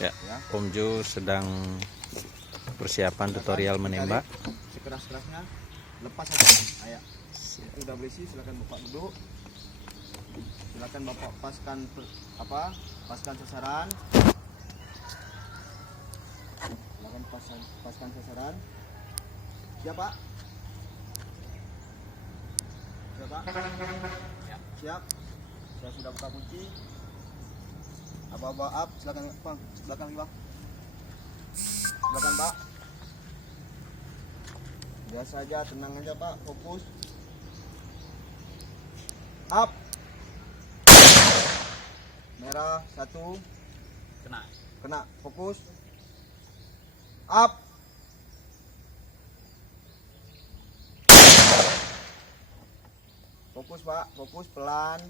Ya, Om Jo sedang persiapan tutorial menembak. Sekeras-kerasnya, lepas aja. Ayo. Itu udah berisi, silakan Bapak duduk. Silakan Bapak paskan sasaran. Silakan paskan sasaran. Siap, Pak? Siap, Pak? Ya. Siap. Saya sudah buka kunci. Abah-abah up, silakan Bang, belakang lagi Bang. Silakan Pak. Biasa aja, tenang aja Pak, fokus. Up. Merah 1. Kena, fokus. Up. Fokus Pak, fokus pelan.